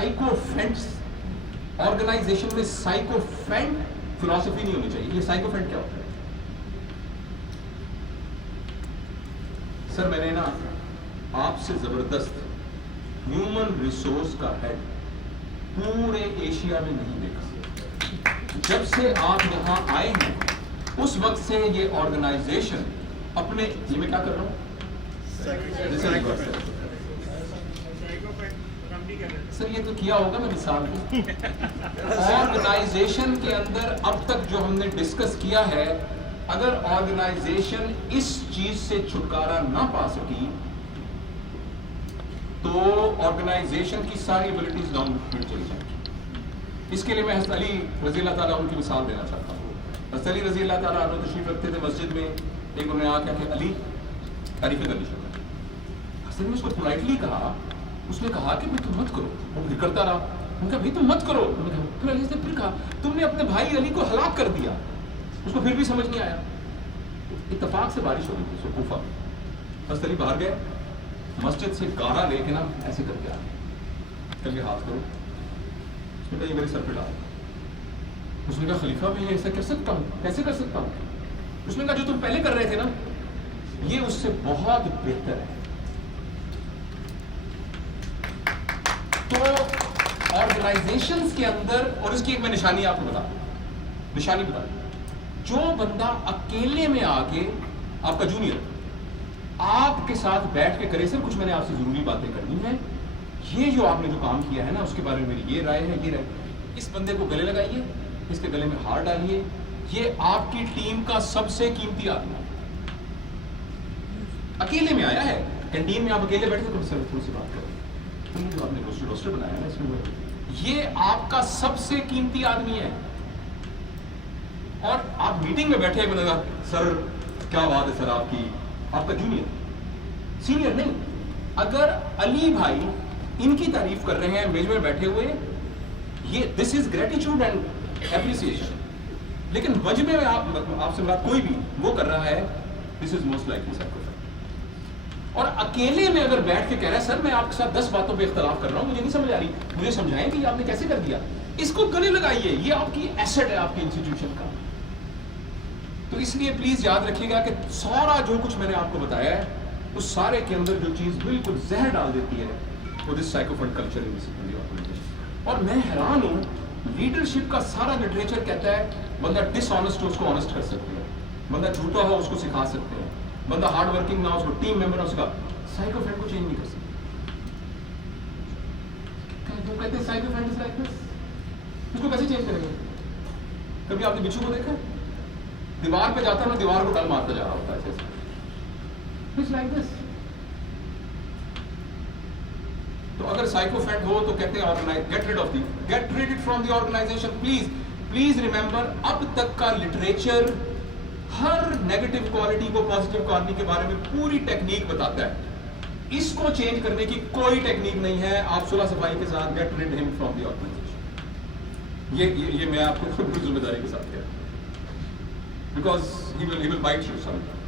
سائیکوفینٹس organization میں سائیکوفینٹ philosophy نہیں ہونی چاہیے. یہ سائیکوفینٹ کیا ہوتا ہے؟ سر میں نے نا آپ سے زبردست ہیومن ریسورس کا ہیڈ پورے ایشیا میں نہیں دیکھا. جب سے آپ یہاں آئے ہیں اس وقت سے یہ آرگنائزیشن اپنے یہ میں کیا کر رہا ہوں سر یہ تو کیا ہوگا میں مثال دوں. آرگنائزیشن کے اندر اب تک جو ہم نے ڈسکس کیا ہے, اگر آرگنائزیشن اس چیز سے چھٹکارا نہ پا سکی تو آرگنائزیشن کی ساری ایبلٹیز ڈاؤن چلی جائیں. اس کے لیے میں حضرت علی رضی اللہ تعالیٰ عنہ کی مثال دینا چاہتا ہوں. حضرت علی رضی اللہ تعالیٰ عنہ تشریف رکھتے تھے مسجد میں. ایک انہوں نے آ کے کہ علی تعریفیں کرنی شروع کر. حضرت نے اس کو پولائٹلی کہا, اس نے کہا کہ بھائی تم مت کرو. وہ پھر کرتا رہا. انہوں نے کہا بھائی تم مت کرو. پھر علی نے پھر کہا تم نے اپنے بھائی علی کو ہلاک کر دیا. اس کو پھر بھی سمجھ نہیں آیا. اتفاق سے بارش ہو رہی تھی کوفہ میں. حضرت علی باہر گئے, مسجد سے گاڑا لے کے نا ایسے کر کے آ گئے, کر کے ہاتھ کرو. اس نے کہا یہ میرے سر پہ ڈال. اس نے کہا خلیفہ میں یہ ایسا کر سکتا ہوں, کیسے کر سکتا ہوں؟ اس نے کہا جو تم پہلے کر رہے تھے نا یہ اس سے بہت بہتر ہے. تو آرگنائزیشنز کے اندر, اور اس کی ایک میں نشانی آپ کو بتا دوں, نشانی بتا دوں, جو بندہ اکیلے میں آ کے آپ کا جونیئر آپ کے ساتھ بیٹھ کے کرے سر کچھ میں نے آپ سے ضروری باتیں کرنی ہیں, یہ جو آپ نے جو کام کیا ہے نا اس کے بارے میں میری یہ رائے ہے, یہ رائے, اس بندے کو گلے لگائیے, اس کے گلے میں ہار ڈالیے. یہ آپ کی ٹیم کا سب سے قیمتی آدمی ہے. اکیلے میں آیا ہے, کینٹین میں آپ اکیلے بیٹھے تو سر تھوڑی سی بات کریں, جو آپ نے روسٹر بنایا ہے نا اس میں, یہ آپ کا سب سے قیمتی آدمی ہے. اور آپ میٹنگ میں بیٹھے بندے گا سر کیا بات ہے سر آپ کی, آپ کا جونیئر, سینئر نہیں. اگر علی بھائی ان کی تعریف کر رہے ہیں میز میں بیٹھے ہوئے, یہ دس از گریٹیچیوڈ اینڈ اپریسیشن. لیکن وجہ میں آپ سے مراد کوئی بھی وہ کر رہا ہے, دس از موسٹ لائکلی سائیکوفینٹ. اور اکیلے میں اگر بیٹھ کے کہہ رہا ہے سر میں آپ کے ساتھ 10 باتوں پہ اختلاف کر رہا ہوں, مجھے نہیں سمجھ آ رہی, مجھے سمجھائیں کہ یہ آپ نے کیسے کر دیا, اس کو گلے لگائیے. یہ آپ کی ایسٹ ہے آپ کی انسٹیٹیوشن کا. تو اس لیے پلیز یاد رکھیے گا کہ سارا جو کچھ میں نے آپ کو بتایا ہے اس سارے کے اندر جو چیز بالکل زہر ڈال دیتی ہے وہ دس سائیکوفینٹ کلچر ان ڈسپلنری آرگنائزیشن. اور میں حیران ہوں, لیڈرشپ کا سارا لٹریچر کہتا ہے بندہ ڈس آنیسٹ ہو اس کو آنیسٹ کر سکتے ہیں, بندہ جھوٹا ہو اس کو سکھا سکتے ہیں, بندہ ہارڈ ورکنگ نہ ہو اس کو ٹیم ممبر نہ اس کا. سائیکوفینٹ کو چینج نہیں کر سکتے. وہ کہتے ہیں سائیکوفینٹ از لائک دس, اس کو کیسے چینج کریں گے؟ کبھی آپ نے بچھو کو دیکھا دیوار پہ جاتا ہے نا, دیوار کو ڈل مارتا جا رہا ہوتا ہے ایسے. It's like this. تو اگر سائیکوفینٹ ہو تو کہتے ہیں get rid it from the organization. please remember, اب تک کا لٹریچر ہر نیگیٹو کوالٹی کو پازیٹیو کوالٹی کے بارے میں پوری ٹیکنیک بتاتا ہے. اس کو چینج کرنے کی کوئی ٹیکنیک نہیں ہے. آپ صلح صفائی کے ساتھ get rid him from the organization. یہ میں آپ کو خود ذمہ داری کے ساتھ کہہ رہا ہوں, because he will bite you sometime.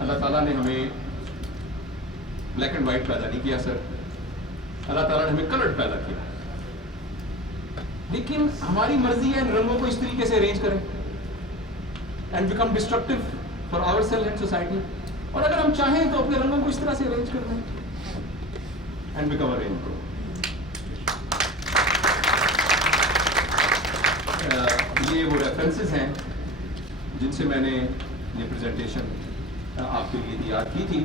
اللہ تعالیٰ نے ہمیں بلیک اینڈ وائٹ پیدا نہیں کیا سر, اللہ تعالیٰ نے ہمیں کلرڈ پیدا کیا. لیکن ہماری مرضی ہے رنگوں کو اس طریقے سے ارینج کریں and become destructive for our self and society. اور اگر ہم چاہیں تو اپنے رنگوں کو اس طرح سے ارینج کر دیں اینڈ بیکم اے رینبو. یہ وہ ریفرنسز ہیں جن سے میں نے یہ پریزنٹیشن آپ کے لیے تیار کی تھی.